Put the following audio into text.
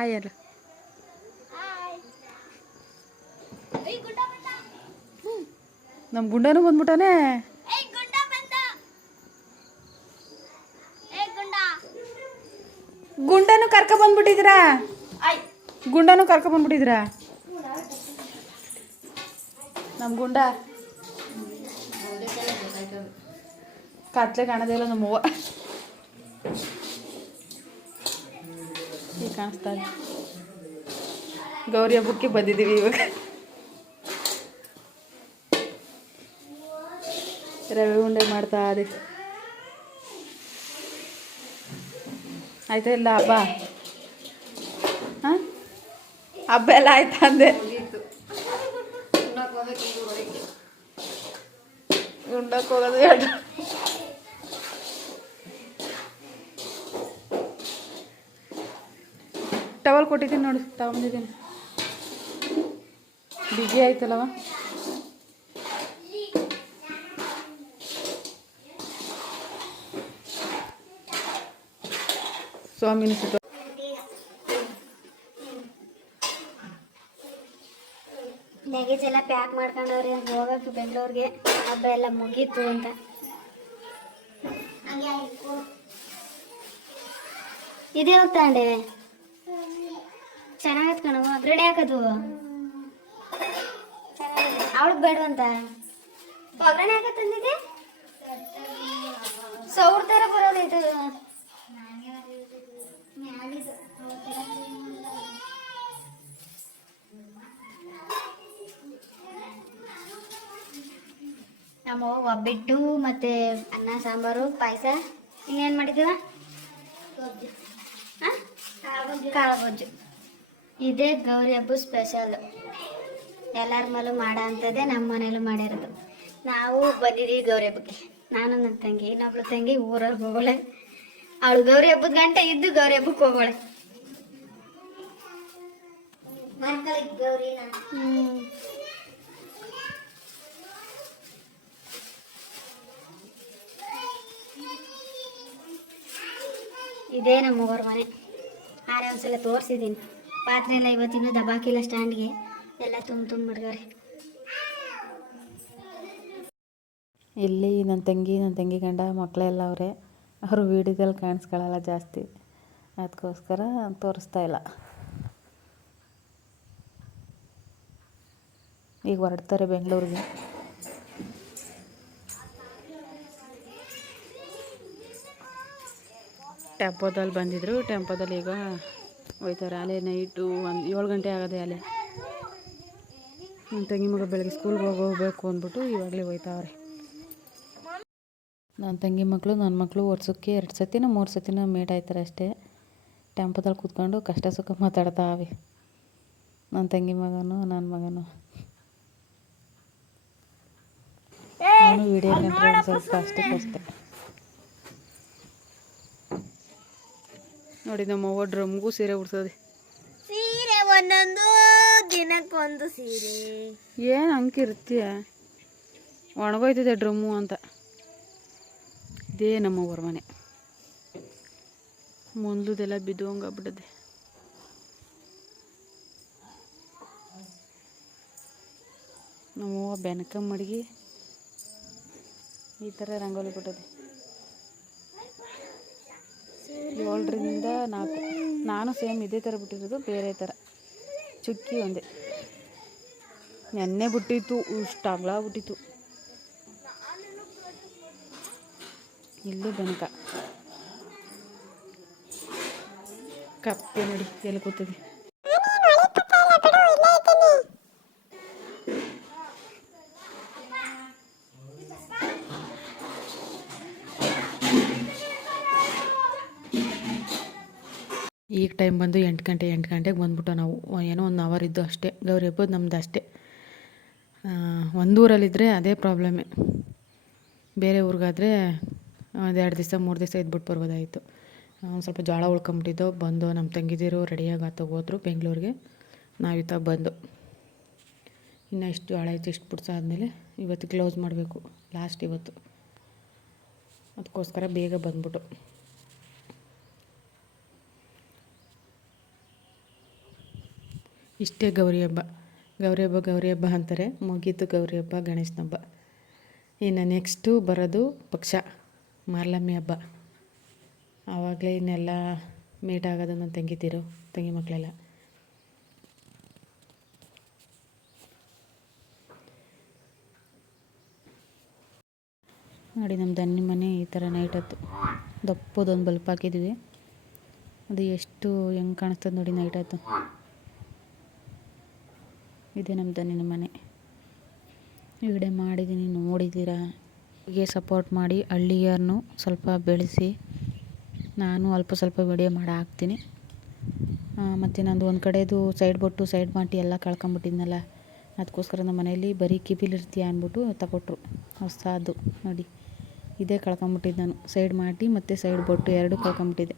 ಆಯಲ್ಲ ನಮ್ಮ ಗುಂಡನೂ ಬಂದ್ಬಿಟ್ಟಾನೆ. ಗುಂಡನು ಕರ್ಕ ಬಂದ್ಬಿಟ್ಟಿದ್ರಾ? ಗುಂಡನು ಕರ್ಕ ಬಂದ್ಬಿಟ್ಟಿದ್ರಾ? ನಮ್ಮ ಗುಂಡ ಕತ್ಲೆ ಕಾಣದೇ ಇಲ್ಲ ನಮ್ಮವ್ವ. ಈಗ ಕಾಣಿಸ್ತಾ ಇದೆ. ಗೌರಿ ಹಬ್ಬಕ್ಕೆ ಬಂದಿದ್ದೀವಿ ಇವಾಗ. ರವೆ ಉಂಡೆ ಮಾಡ್ತಾ ಅದೇ ಆಯ್ತಾ ಇಲ್ಲ ಹಬ್ಬ? ಹಾಂ ಹಬ್ಬ ಎಲ್ಲ ಆಯ್ತಾ ಅಂದೆ. ಉಂಡಕ್ಕೆ ಹೋಗೋದು ಎರಡು ಟವಲ್ ಕೊಟ್ಟಿದ್ದೀನಿ ನೋಡಿ, ತಗೊಂಡಿದ್ದೀನಿ. ಬಿಗಿ ಆಯ್ತಲ್ಲವ. ಸ್ವಾಮಿನ ಸುತ್ತ ಲಗೇಜ್ ಎಲ್ಲ ಪ್ಯಾಕ್ ಮಾಡ್ಕೊಂಡವ್ರಿ ಹೋಗಕ್ಕೆ ಬೆಂಗಳೂರಿಗೆ. ಹಬ್ಬ ಎಲ್ಲ ಮುಗೀತು ಅಂತ. ಇದೇ ಹೋಗ್ತಾಂಡೆ ಚೆನ್ನಾಗತ್ ಕಣವು. ಅದ್ರಡೆ ಹಾಕೋದು ಅವಳಿಗೆ ಬೇಡವಂತ ಒಗ್ಗರಣೆ ಹಾಕ ತಂದಿದೆ. ಸೌರ್ ಥರ ಬರೋದೈತೆ. ನಮ್ಮ ಒಬ್ಬಿಟ್ಟು ಮತ್ತು ಅನ್ನ ಸಾಂಬಾರು ಪಾಯಸ. ಇನ್ನೇನು ಮಾಡಿದ್ದೀವ? ಕಾಳು ಗೊಜ್ಜು. ಇದೇ ಗೌರಿ ಹಬ್ಬ ಸ್ಪೆಷಲ್. ಎಲ್ಲರ ಮೇಲೂ ಮಾಡೋ ಅಂಥದ್ದೇ ನಮ್ಮ ಮನೇಲೂ ಮಾಡಿರೋದು. ನಾವು ಬಂದಿದ್ದೀವಿ ಗೌರಿ ಹಬ್ಬಕ್ಕೆ. ನಾನು ನನ್ನ ತಂಗಿ, ಇನ್ನೊಬ್ಳು ತಂಗಿ ಊರವ್ರಿಗೆ ಹೋಗೋಳೆ. ಅವಳು ಗೌರಿ ಹಬ್ಬದ ಗಂಟೆ ಇದ್ದು ಗೌರಿ ಹಬ್ಬಕ್ಕೆ ಹೋಗೋಳೆ. ಇದೇ ನಮ್ಮ ಮೂವರ ಮನೆ. ಆರೆ ಒಂದ್ಸಲ ತೋರಿಸಿದ್ದೀನಿ. ಪಾತ್ರೆ ಎಲ್ಲ ಇವತ್ತಿನ್ನೂ ದಬಾಕಿಲ್ಲ ಸ್ಟ್ಯಾಂಡ್ಗೆ. ಎಲ್ಲ ತುಂಬ ಮಡ್ಗಾರೆ. ಇಲ್ಲಿ ನನ್ನ ತಂಗಿ ಗಂಡ ಮಕ್ಕಳೆಲ್ಲ ಅವರೇ. ಅವರು ವೀಡಿಯೋದಲ್ಲಿ ಕಾಣಿಸ್ಕೊಳ್ಳಲ್ಲ ಜಾಸ್ತಿ, ಅದಕ್ಕೋಸ್ಕರ ತೋರಿಸ್ತಾ ಇಲ್ಲ. ಈಗ ಹೊರಡ್ತಾರೆ ಬೆಂಗಳೂರಿಗೆ. ಟೆಂಪೋದಲ್ಲಿ ಬಂದಿದ್ರು. ಟೆಂಪೋದಲ್ಲಿ ಈಗ ಹೋಯ್ತಾರೆ. ಅಲ್ಲೇ ನೈಟು 7 ಗಂಟೆ ಆಗೋದೆ. ಅಲ್ಲೇ ನನ್ನ ತಂಗಿ ಮಗ ಬೆಳಗ್ಗೆ ಸ್ಕೂಲ್ಗೆ ಹೋಗಬೇಕು ಅಂದ್ಬಿಟ್ಟು ಇವಾಗಲೇ ಹೋಯ್ತಾವ್ರೆ. ನನ್ನ ತಂಗಿ ಮಕ್ಕಳು ನನ್ನ ಮಕ್ಕಳು ವರ್ಷಕ್ಕೆ 2 ಸತಿನೋ 3 ಸತಿನೋ ಮೀಟ್ ಆಯ್ತಾರೆ ಅಷ್ಟೇ. ಟೆಂಪೋದಲ್ಲಿ ಕೂತ್ಕೊಂಡು ಕಷ್ಟ ಸುಖ ಮಾತಾಡ್ತಾವೆ ನನ್ನ ತಂಗಿ ಮಗನು ನನ್ನ ಮಗನು. ನಾನು ವಿಡಿಯೋ ಕಂಡ್ರೆ ಸ್ವಲ್ಪ ಅಷ್ಟೇ. ನೋಡಿ ನಮ್ಮವ್ವ ಡ್ರಮ್ಗೂ ಸೀರೆ ಉಡ್ಸೋದೆ. ಸೀರೆ ಒಂದೊಂದು ದಿನಕ್ಕೊಂದು ಸೀರೆ. ಏನು ಅಂಕಿರ್ತೀಯ, ಒಣಗೋಯ್ತದೆ ಡ್ರಮ್ಮು ಅಂತ. ಇದೇ ನಮ್ಮವ್ರ ಮನೆ. ಮುಂದದೆಲ್ಲ ಬಿದ್ದು ಹಂಗಾಗ್ಬಿಟ್ಟದೆ. ನಮ್ಮವ್ವ ಬೆನಕ ಮಡಗಿ ಈ ಥರ ರಂಗೋಲಿ ಬಿಟ್ಟದೆ. 7ರಿಂದ 4. ನಾನು ಸೇಮ್ ಇದೇ ಥರ ಬಿಟ್ಟಿರೋದು, ಬೇರೆ ಥರ ಚುಕ್ಕಿ ಒಂದೇ. ನೆನ್ನೆ ಬಿಟ್ಟಿತ್ತು, ಇಷ್ಟು ಅಗಲ ಬಿಟ್ಟಿತ್ತು. ಇಲ್ಲೂ ಬೆನಕ ಕಪ್ಪೆ ನೋಡಿ ಎಲ್ಲಿ ಕೂತಿದೆ. ಈಗ ಟೈಮ್ ಬಂದು 8 ಗಂಟೆಗೆ ಬಂದ್ಬಿಟ್ಟು ನಾವು ಏನೋ 1 ಅವರ್ ಇದ್ದು ಅಷ್ಟೇ. ಗೌರಿ ಹಬ್ಬದ ನಮ್ದು ಅಷ್ಟೇ. ಒಂದೂರಲ್ಲಿದ್ದರೆ ಅದೇ ಪ್ರಾಬ್ಲಮ್ಮೆ. ಬೇರೆ ಊರಿಗಾದರೆ 2 ದಿವಸ 3 ದಿವಸ ಇದ್ಬಿಟ್ಟು ಬರ್ಬೋದಾಯಿತು. ಒಂದು ಸ್ವಲ್ಪ ಜೋಳ ಉಳ್ಕೊಂಬಿಟ್ಟಿದ್ದೋ ಬಂದು ನಮ್ಮ ತಂಗಿದಿರು ರೆಡಿಯಾಗಿ ಹೋದ್ರು ಬೆಂಗಳೂರಿಗೆ. ನಾವಿತ್ತ ಬಂದು ಇನ್ನು ಇಷ್ಟು ಜೋಳ ಐತೆ, ಇಷ್ಟು ಬಿಡ್ಸಾದ್ಮೇಲೆ ಇವತ್ತು ಕ್ಲೋಸ್ ಮಾಡಬೇಕು, ಲಾಸ್ಟ್ ಇವತ್ತು. ಅದಕ್ಕೋಸ್ಕರ ಬೇಗ ಬಂದ್ಬಿಟ್ಟು ಇಷ್ಟೇ ಗೌರಿ ಹಬ್ಬ. ಗೌರಿ ಹಬ್ಬ ಅಂತಾರೆ. ಮುಗೀತು ಗೌರಿ ಹಬ್ಬ, ಗಣೇಶನ ಹಬ್ಬ. ಇನ್ನು ನೆಕ್ಸ್ಟು ಬರೋದು ಪಕ್ಷ ಮಾರ್ಲಮ್ಮಿ ಹಬ್ಬ. ಆವಾಗಲೇ ಇನ್ನೆಲ್ಲ ಮೀಟ್ ಆಗೋದು ನನ್ನ ತಂಗಿ ಮಕ್ಕಳೆಲ್ಲ. ನೋಡಿ ನಮ್ಮ ದನಿ ಮನೆ ಈ ಥರ ನೈಟ್ ಹೊತ್ತು ದಪ್ಪದೊಂದು ಬಲ್ಪ್ ಹಾಕಿದ್ವಿ. ಅದು ಎಷ್ಟು ಹೆಂಗೆ ಕಾಣಿಸ್ತದೆ ನೋಡಿ ನೈಟ್ ಹೊತ್ತು. ಇದೆ ನಮ್ಮ ದನಿನ ಮನೆ. ವಿಡಿಯೋ ಮಾಡಿದ್ದೀನಿ, ನೋಡಿದ್ದೀರಾ. ಹೀಗೆ ಸಪೋರ್ಟ್ ಮಾಡಿ, ಹಳ್ಳಿಯರನ್ನು ಸ್ವಲ್ಪ ಬೆಳೆಸಿ. ನಾನು ಅಲ್ಪ ಸ್ವಲ್ಪ ವಿಡಿಯೋ ಮಾಡಿ ಹಾಕ್ತೀನಿ. ಮತ್ತು ನಂದು ಒಂದು ಕಡೆದು ಸೈಡ್ ಮಾಟಿ ಎಲ್ಲ ಕಳ್ಕೊಂಬಿಟ್ಟಿದ್ನಲ್ಲ, ಅದಕ್ಕೋಸ್ಕರ ನಮ್ಮ ಮನೆಯಲ್ಲಿ ಬರೀ ಕಿಪಿಲಿರ್ತೀಯ ಅಂದ್ಬಿಟ್ಟು ತಗೊಟ್ರು ಹೊಸದು. ನೋಡಿ ಇದೇ ಕಳ್ಕೊಂಬಿಟ್ಟಿದ್ದು ನಾನು, ಸೈಡ್ ಮಾಟಿ ಮತ್ತು ಸೈಡ್ ಬೊಟ್ಟು ಎರಡೂ ಕಳ್ಕೊಂಬಿಟ್ಟಿದ್ದೆ.